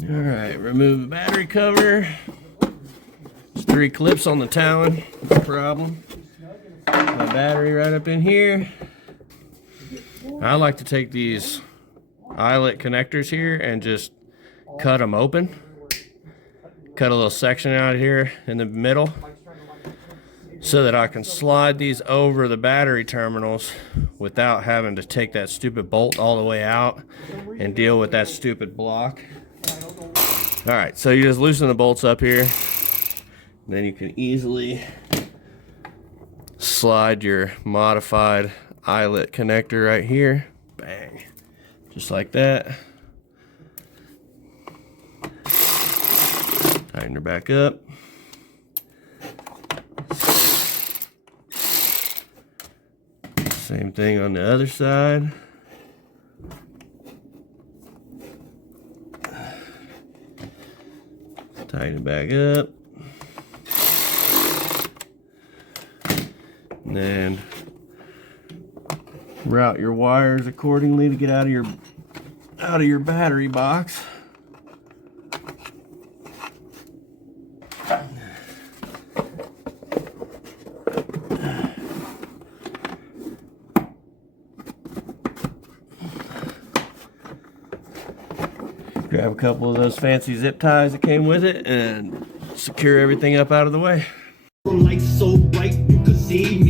All right, remove the battery cover. There's 3 clips on the Talon, no problem. My battery right up in here. I like to take these eyelet connectors here and just cut them open. Cut a little section out here in the middle so that I can slide these over the battery terminals without having to take that stupid bolt all the way out and deal with that stupid block. All right, so you just loosen the bolts up here, and then you can easily slide your modified eyelet connector right here. Bang. Just like that. Tighten her back up. Same thing on the other side. Tighten it back up. And then route your wires accordingly to get out of your battery box. Grab a couple of those fancy zip ties that came with it and secure everything up out of the way. Light so bright you could see me.